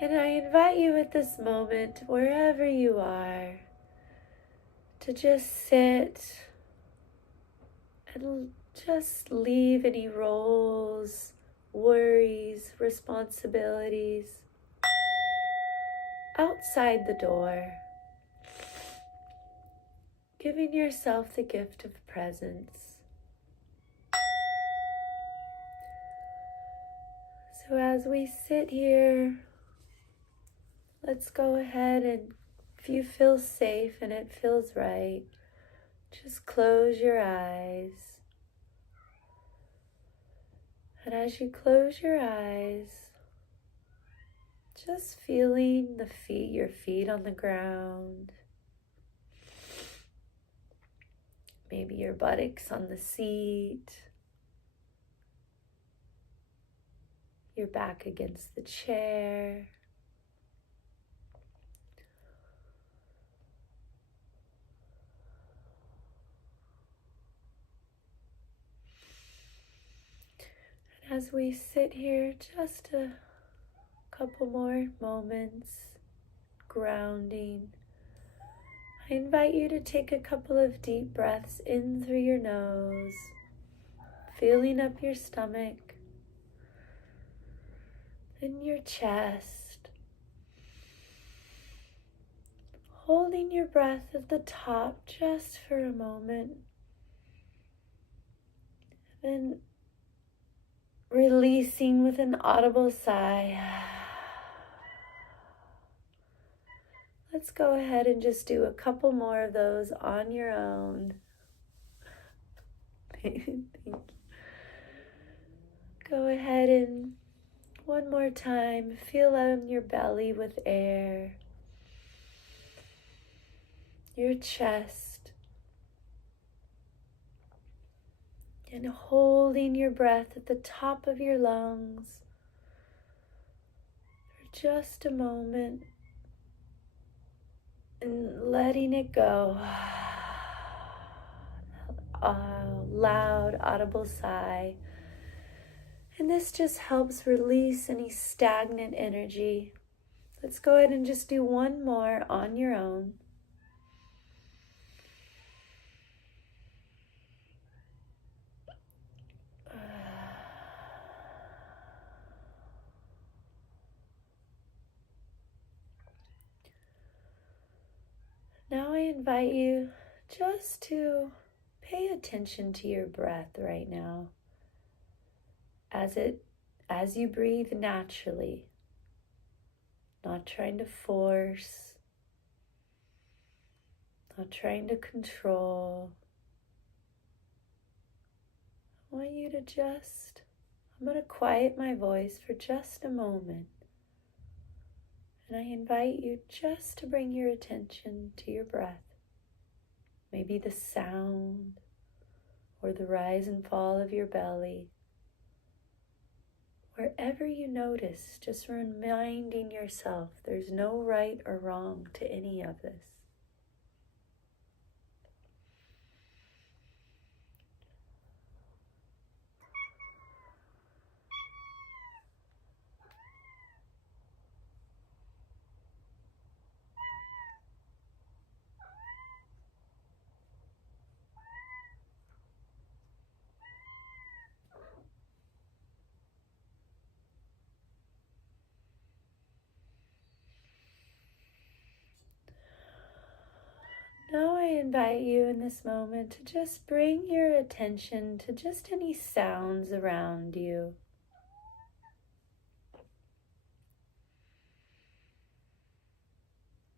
And I invite you at this moment, wherever you are, to just sit and just leave any roles, worries, responsibilities outside the door, giving yourself the gift of presence. So as we sit here, let's go ahead and, if you feel safe and it feels right, just close your eyes. And as you close your eyes, just feeling your feet on the ground, maybe your buttocks on the seat, your back against the chair. And as we sit here, just a couple more moments, grounding, I invite you to take a couple of deep breaths in through your nose, filling up your stomach, then your chest, holding your breath at the top just for a moment, then releasing with an audible sigh. Let's go ahead and just do a couple more of those on your own. Go ahead and one more time, feel on your belly with air, your chest, and holding your breath at the top of your lungs for just a moment and letting it go. A loud, audible sigh. And this just helps release any stagnant energy. Let's go ahead and just do one more on your own. Now I invite you just to pay attention to your breath right now as you breathe naturally, not trying to force, not trying to control. I want you to I'm going to quiet my voice for just a moment. And I invite you just to bring your attention to your breath. Maybe the sound or the rise and fall of your belly. Wherever you notice, just reminding yourself there's no right or wrong to any of this. Now I invite you in this moment to just bring your attention to just any sounds around you.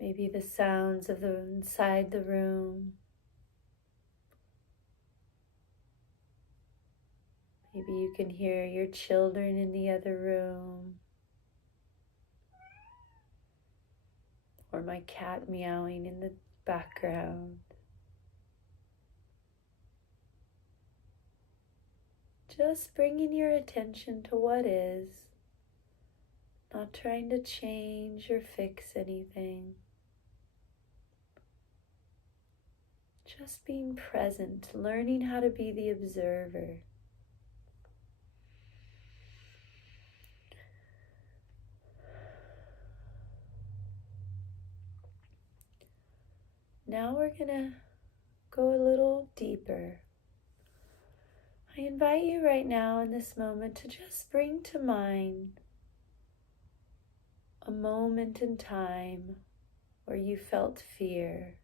Maybe the sounds of inside the room. Maybe you can hear your children in the other room. Or my cat meowing in the background. Just bringing your attention to what is, not trying to change or fix anything. Just being present, learning how to be the observer. Now we're going to go a little deeper. I invite you right now in this moment to just bring to mind a moment in time where you felt fear.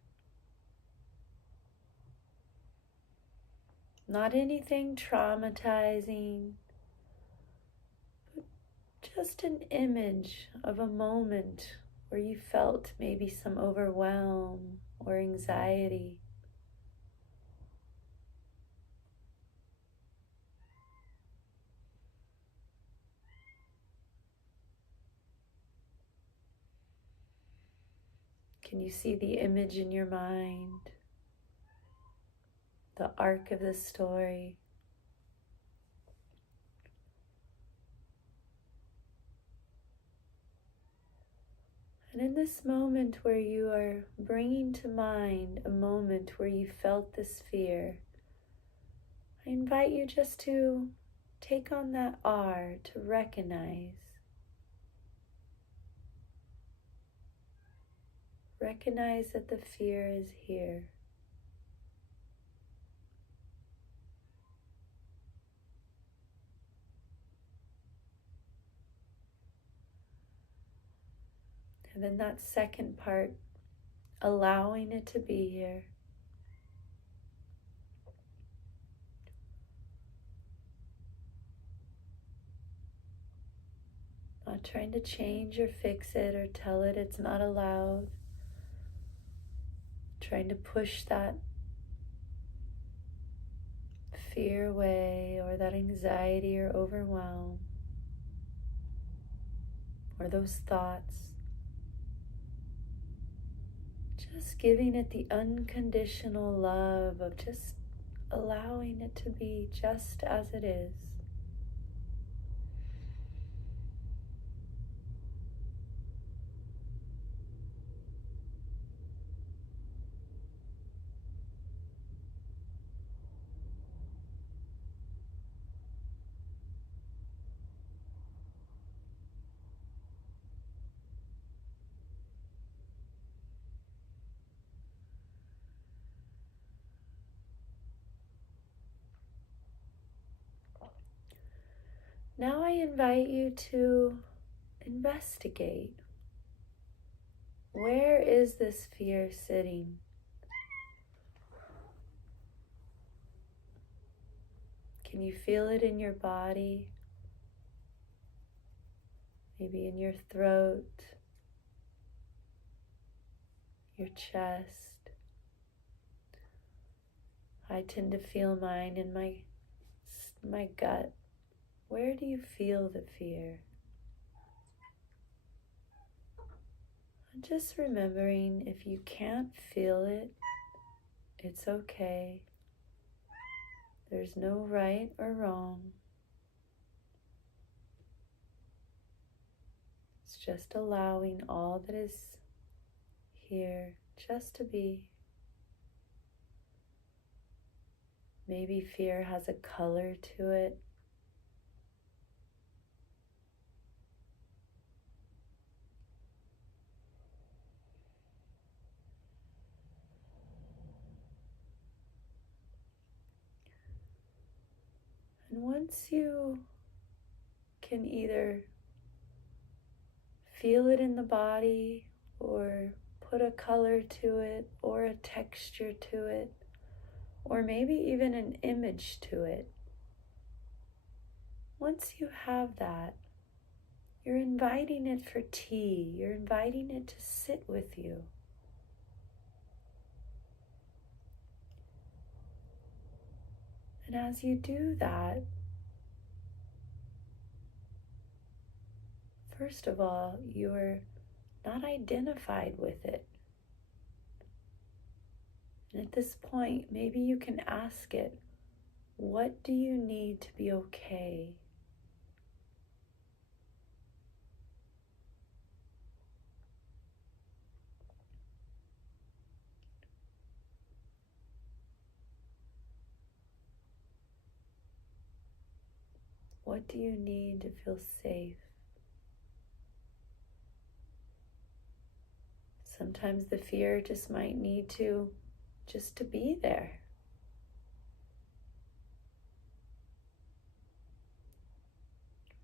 Not anything traumatizing, but just an image of a moment where you felt maybe some overwhelm or anxiety. Can you see the image in your mind? The arc of the story? And in this moment where you are bringing to mind a moment where you felt this fear, I invite you just to take on that R, to recognize. Recognize that the fear is here. And then that second part, allowing it to be here. Not trying to change or fix it or tell it it's not allowed. Trying to push that fear away or that anxiety or overwhelm or those thoughts. Just giving it the unconditional love of just allowing it to be just as it is. Now I invite you to investigate. Where is this fear sitting? Can you feel it in your body? Maybe in your throat, your chest. I tend to feel mine in my gut. Where do you feel the fear? And just remembering, if you can't feel it, it's okay. There's no right or wrong. It's just allowing all that is here just to be. Maybe fear has a color to it. And once you can either feel it in the body or put a color to it or a texture to it, or maybe even an image to it. Once you have that, you're inviting it for tea. You're inviting it to sit with you. And as you do that, first of all, you're not identified with it. And at this point, maybe you can ask it, what do you need to be okay? What do you need to feel safe? Sometimes the fear just might need to be there.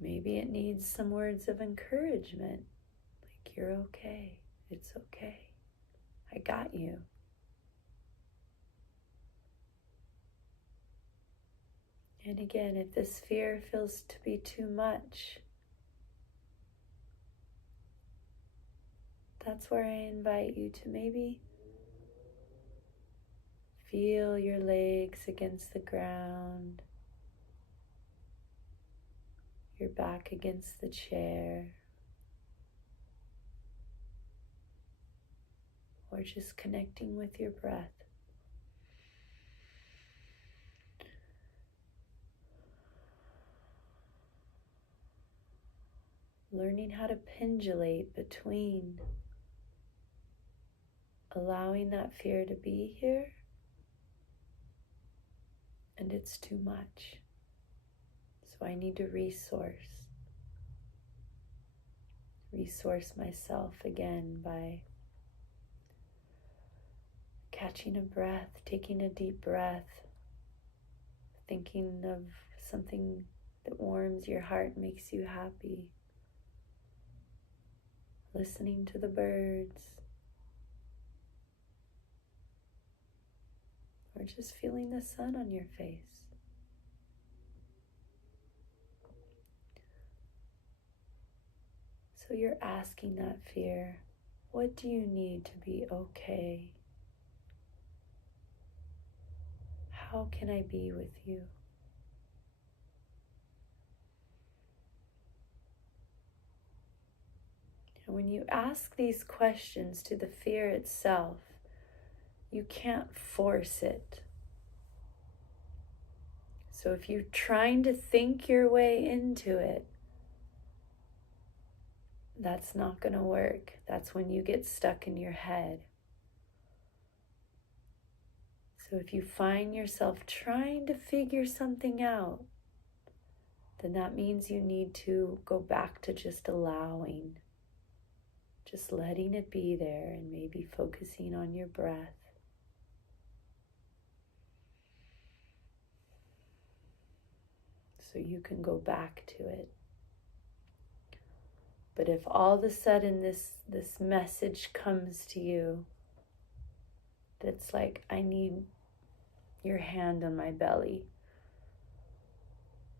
Maybe it needs some words of encouragement, like, you're okay, it's okay, I got you. And again, if this fear feels to be too much, that's where I invite you to maybe feel your legs against the ground, your back against the chair, or just connecting with your breath. Learning how to pendulate between allowing that fear to be here and it's too much. So I need to resource myself again by catching a breath, taking a deep breath, thinking of something that warms your heart, makes you happy, listening to the birds, or just feeling the sun on your face. So you're asking that fear, what do you need to be okay? How can I be with you? And when you ask these questions to the fear itself, you can't force it. So if you're trying to think your way into it, that's not going to work. That's when you get stuck in your head. So if you find yourself trying to figure something out, then that means you need to go back to just allowing, just letting it be there, and maybe focusing on your breath. So you can go back to it. But if all of a sudden this message comes to you that's like, I need your hand on my belly,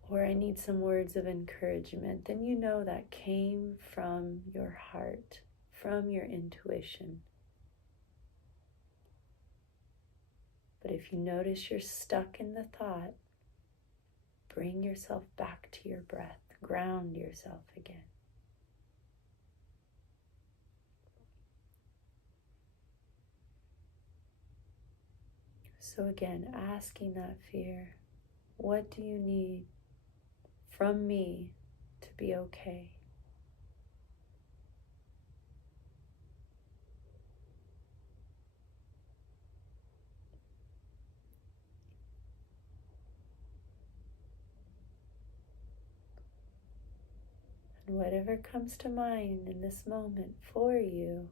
or I need some words of encouragement, then you know that came from your heart, from your intuition. But if you notice you're stuck in the thought, bring yourself back to your breath, ground yourself again. So again, asking that fear, what do you need from me to be okay? And whatever comes to mind in this moment for you,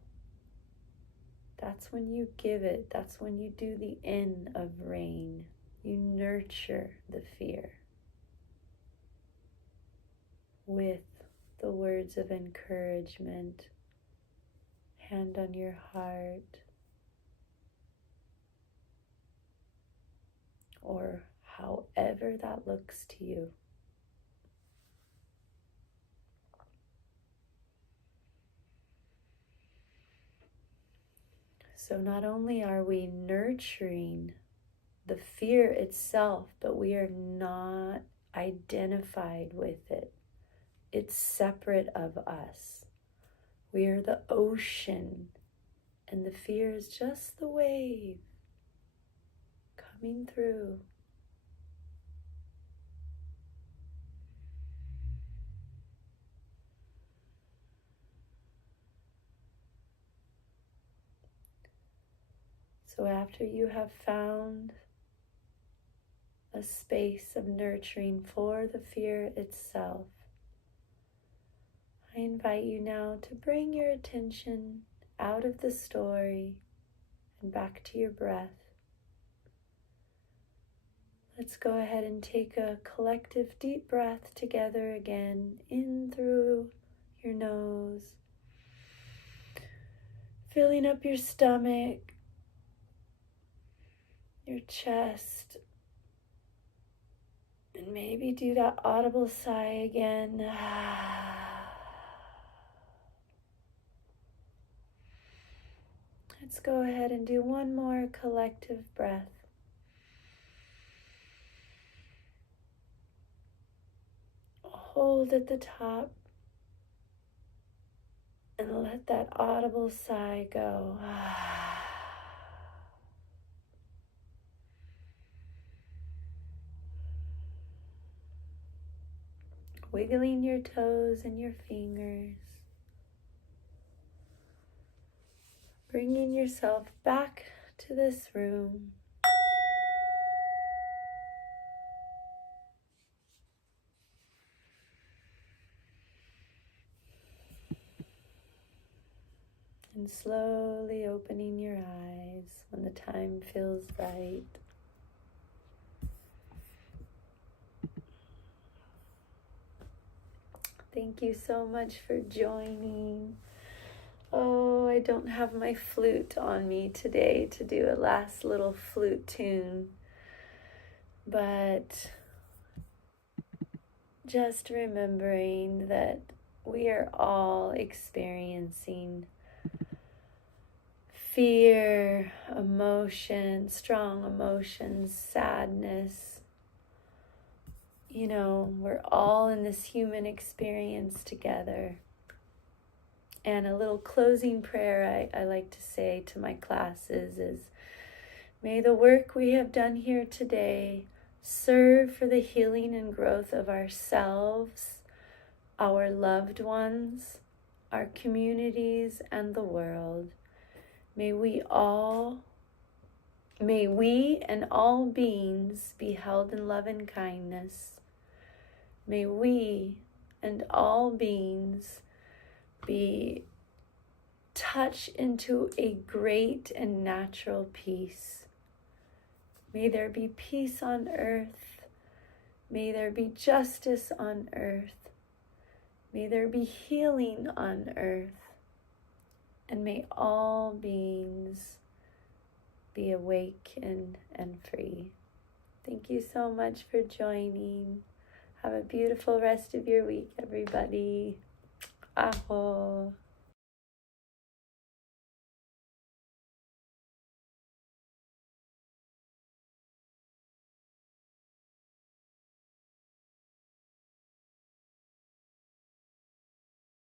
that's when you give it. That's when you do the N of rain. You nurture the fear with the words of encouragement, hand on your heart, or however that looks to you. So not only are we nurturing the fear itself, but we are not identified with it. It's separate of us. We are the ocean, and the fear is just the wave coming through. So after you have found a space of nurturing for the fear itself, I invite you now to bring your attention out of the story and back to your breath. Let's go ahead and take a collective deep breath together again, in through your nose, filling up your stomach, your chest, and maybe do that audible sigh again. Let's go ahead and do one more collective breath. Hold at the top and let that audible sigh go. Wiggling your toes and your fingers. Bringing yourself back to this room. And slowly opening your eyes when the time feels right. Thank you so much for joining. Oh, I don't have my flute on me today to do a last little flute tune, but just remembering that we are all experiencing fear, emotion, strong emotions, sadness. You know, we're all in this human experience together. And a little closing prayer I like to say to my classes is, may the work we have done here today serve for the healing and growth of ourselves, our loved ones, our communities, and the world. May we and all beings be held in love and kindness. May we and all beings be touched into a great and natural peace. May there be peace on earth. May there be justice on earth. May there be healing on earth. And may all beings be awake and free. Thank you so much for joining. Have a beautiful rest of your week, everybody. Aho.